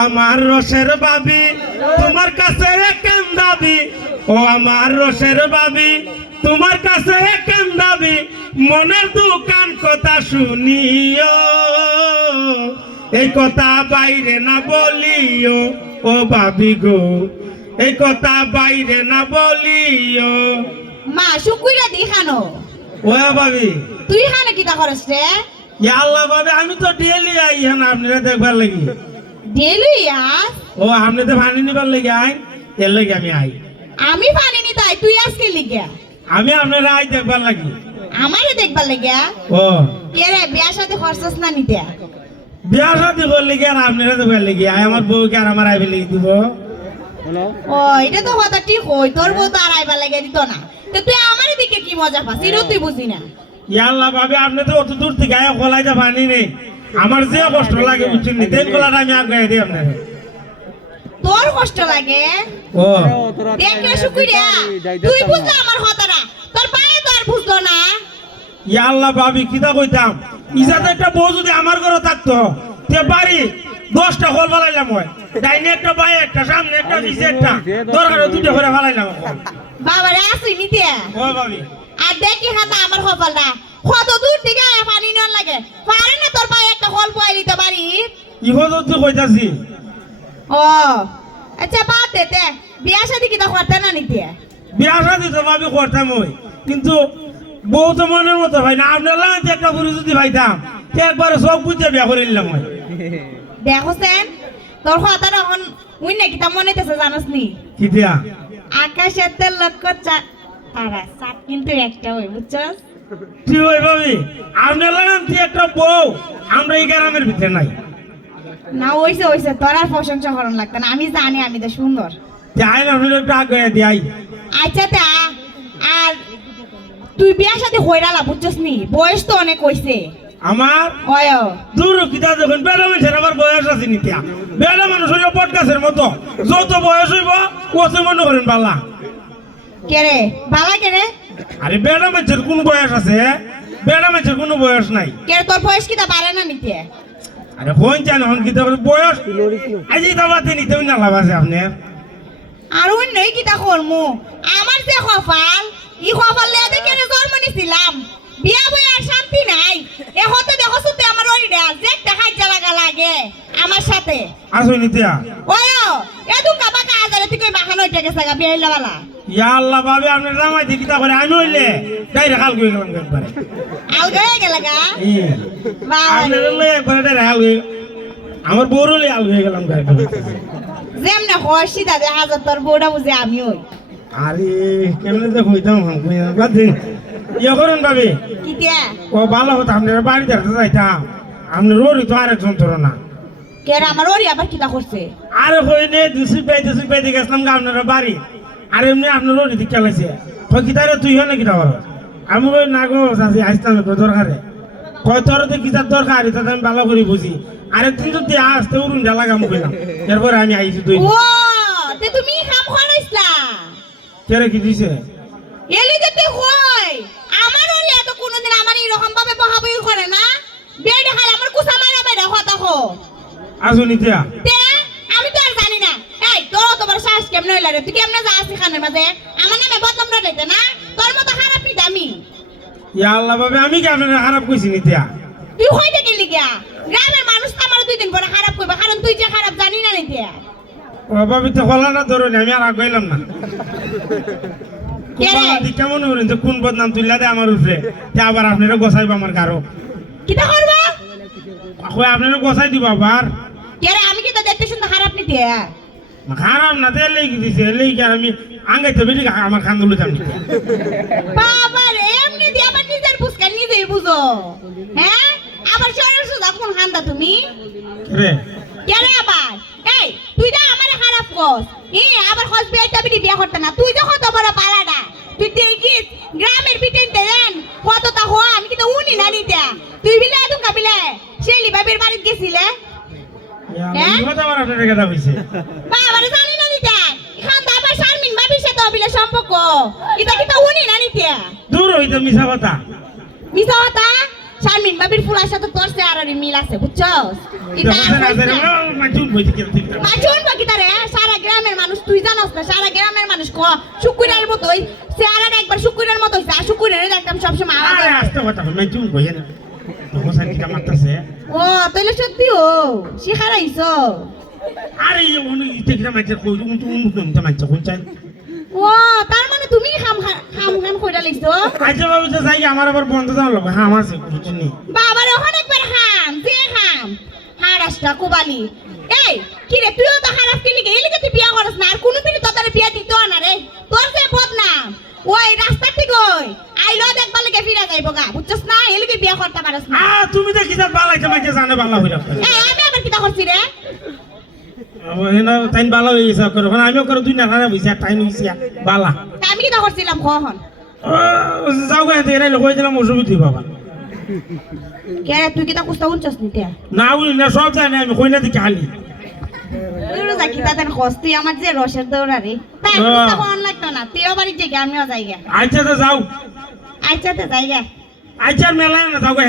আমার রসের বাবি তোমার কাছে কেন দাবি? ও আমার রসের বাবি তোমার কাছে কেন দাবি? মনের দোকান কথা শুনিও এই কথা বাইরে না বলিও ও বাবি গো এই কথা বাইরে না বলিও। মা শুকুইরা দি খানো। ও বাবি। তুই খানে কিতা করস রে? ইয়া আল্লাহ বাবি আমি তো ডেলি আই হ্যাঁ আপনারা দেখবার লাগি। ডেলি আস ও আপনি তো পানি নিবার লাগি আই এর লাগি আমি আই। আমি পানি নি তাই তুই আজকে লিগা। আমি আপনারা আই দেখবার লাগি। আমারে দেখবার লাগিয়া ও। কে রে বিয়ার সাথে খরচস না নিতে? বিয়া শাদি করলে কি আর আপনারা দেখবার লাগি আই আমার বউকে আর আমার আইবে লাগি দিব। ও এটা তো কথা ঠিক হই তোর বউ তো আর আইবার লাগে দিত না। তো তুই আমারে দিকে কি মজা পাস? এটা তুই বুঝি না। ইয়াল্লা ভাবে আপনি তো অত দূর থেকে আয়া কলাইতে পানি নেই। আমার যে কষ্ট লাগে বুঝছেন নি? তেল কলাটা আমি আগাই দিই আপনার। তোর কষ্ট লাগে? ও। দেখ রে শুকুইরা তুই বুঝলা আমার কথাটা? তোর পায়ে তো আর বুঝলো না। ইয়াল্লা ভাবি কিতা কইতাম? ইজাতে একটা বউ যদি আমার ঘরে থাকতো তে বাড়ি দশটা হল ফালাইলাম হয়। ডাইনে একটা বাই একটা সামনে একটা পিছে একটা। দরকার দুটো করে ফালাইলাম বাবারে আসুই নিতে ও ভাবি। আর দেখি হাতা আমার কপালটা। কত দূর থেকে আয়া পানি নেওয়ার লাগে? পারে না তোর পায়ে একটা কল পয় দিতে পারি। ইহো তো কইতাছি। ও আচ্ছা বাদ দে তে বিয়া শাদি কিতা করতে না নিতে বিয়া শাদি তো ভাবি করতাম ওই কিন্তু বউ তো মনের মতো ভাই না আপনার লাগাতে একটা পুরুষ যদি ভাইতাম তে একবারে সব বুঝে বিয়া করে নিলাম ওই দেখো সেন তোর কথাটা এখন উই মনে হইতেছে জানাস নি? কি দিয়া? আকাশের তেল লক্ষ্য চা- তারা সাত কিন্তু একটা বুঝছস ঠিক ওই ভাবি আপনার লাগাতে একটা বউ আমরা এই গ্রামের ভিতরে নাই। না ওইসে ওইসে তোর আর প্রশংসা করন লাগতো না আমি জানি আমি তো সুন্দর। যাই না আপনার একটু আগে দিয়াই আচ্ছা তা আর তুই বিয়ার সাথে হইরালা বুঝছস নি? বয়স তো অনেক হইছে। আমার? দূর বেড়া মানুষের আমার বয়স আছে নিতিয়া বেড়া মানুষ হইল পটকাছের মতো। যত বয়স হইব কত মনে করেন বালা। কে রে বালা কে রে আরে বেড়া মানুষের কোন বয়স আছে বেড়া মানুষের কোনো বয়স নাই। কে রে, তোর বয়স কিতা পারে না নিতে? আরে হন জান হন কিতা বলে বয়স? আজি দাবাতে নিতে না লাভ আছে আপনার। আর অন্য কিতা করমু? আমার যে কপাল ই কপাল লেয়া দেখে জন্ম নিছিলাম। বিয়া বই আর শান্তি নাই। এ হতে দেখো সুতে আমার ওই যে দেখাই লাগা লাগে আমার সাথে। আসো নিতিয়া। ওয় এ দু কাবা কা আজারে তুই কই বাহানো হইতে গেছে গা বিয়া বালা? ইয়া আল্লাহ আপনার করে আমি হইলে ডাইরে করে গেলাম একবারে। আপনার একবারে ডাইরে হাল হয়ে আমার বড় লই হাল হয়ে গেলাম যেমনে তোর বউটা বুঝে আমি আরে কেমনে তো কইতাম বাদ দিন। ইয়ে করুন ভাবি। কিতিয়া ও ভালো হতো আপনার বাড়িতে যাইতাম। আপনি রোডই তো আরেকজন ধরো না। কে রে, আমার ওরি আবার করছে? আরে হই নে দুশি পাই পাই গেছিলাম গা আপনার বাড়ি। আর এমনি আপনার রোডি দিকে চালাইছে কই কি তারে তুই হলে কিটা করো আমি কই না গো চাষি আসতাম দরকারে কয় তোর তো কিতার দরকার এটা আমি ভালো করে বুঝি আরে তুই তো দিয়ে আসতে উড়ুন জ্বালা কাম কইলাম এরপরে আমি আইছি তুই তুমি কাম করাইছলা কেরে কি দিছে? এলি যে তুই কই আমার ওরি এত কোনদিন আমার এরকম ভাবে বহাবই করে না? বিয়ে দেখালে আমার কুসা মারা বেড়া কথা কো। আসো নিতিয়া তে আমি তো আর জানি না এই তোর তোমার শ্বাস কেমনে হইলা রে তুই কেমনে যা আছিস খানের মাঝে? আমার নামে বদনাম রাখাইতে না? তোর মতো খারাপ নি দামি। ইয়া আল্লাহ আমি কি আপনার খারাপ কইছি নিতিয়া তুই হইতে গেলি গিয়া। গ্রামের মানুষ তো আমার দুই দিন পরে খারাপ করবে কারণ তুই যে খারাপ জানি না নিতে ও ভাবি তো গলাটা ধরো আমি আর আগাইলাম না? কেমন যে কোন বদনাম তুললা দে আমার উপরে তে আবার আপনারা গোসাইব আমার কারও কিতা করবা? কই আপনারা গোসাই দিব আবার? কে আমি কি তো দেখতে শুনতে খারাপ নিতে খারাপ না তে লেগে দিছে লেগে আর আমি আঙ্গাইতে বেরি আমার খান দুলো যাম নিতে বাবা রে এমনি দিয়ে আবার নিজের বুঝকা নিজেই বুঝো? হ্যাঁ? আবার শরীর সুদা কোন খান্দা তুমি? রে। কে রে আবার? এই তুই তো আমারে খারাপ কস এ আবার খস বিয়ে তবে বিয়ে করতে না। তুই তো কত বড় পালাডা তুই দেখিস গ্রামের বিটেনতে দেন কতটা হওয়া আমি কিন্তু উনি না নিতে। তুই বিলে এদুন কাবিলে শেলি বাবির বাড়িতে গেছিলে? হ্যাঁ? কথা আমার বাবারে জানি না নিতে খান আবার শারমিন বাবির সাথে অবিলে সম্পর্ক এটা কিন্তু উনি না নিতে দূর হইতে মিছা কথা মিছা কথা শারমিন বাবির ফুলার সাথে তোর চেহারারই মিল আছে বুঝছস এটা আর দেখছেন কইস আজের না। মাঝুন বইতে গেল ঠিক মা শুনব তারে সারা গ্রামের মানুষ তুই জানোস না সারা গ্রামের মানুষ ক শুকুরের মতোই চেহারাটা একবার শুকুরের মতো হইছে আর শুকুরের দেখতাম সবসময় আরে আওয়াজ কথা মাঝুন বইয়ে না তখন সার কিটা মারতাছে ও তাহলে সত্যি ও শিখার আইছো আরে উনি ইতে কিটা কই উনি উনি তো কোন চাই ও তার মানে তুমি খা- খাম খাম কইরা লাইছো আচ্ছা বাবু তো যাই আমার আবার বন্ধ হ্যাঁ আছে বুঝছেন বাবার ওখানে একবার খাম যে খাম হারাসটা কোবালি। এই কি রে তুইও তো হারাস কি এই তুই বিয়া করস না আর কোন তো বিয়া দিত না রে। তোর যে বদনাম। ওই রাস্তা ঠিক ওই। আইলো দেখবার লাগে ফিরা যাইবো গা বুঝছস না? এই বিয়া করতে পারস না। তুমি তো কিটা বালাইতে মাইতে জানে বালা হইরা আমি আবার কিটা করছি রে? এনা টাইম বালা হই গেছে করে মানে আমিও করে দুই না বুঝছি টাইম হইছে বালা। আমি কিটা করছিলাম কখন যাও গে এতে এরাই লগাই দিলাম দিই বাবা। কে তুই কিটা কুস্তা উনছস নিতে না উনি না সব জানে আমি কইনা দিকে কি তাদের খস আমার যে রসের দৌড়া রে তাই হ্যাঁ। কুস্তা কোন লাগতো না তুইও বাড়ি যে আমিও যাই গে আচ্ছা তো যাও। আচ্ছা তো যাই গে আচ্ছা মেলা না যাও গে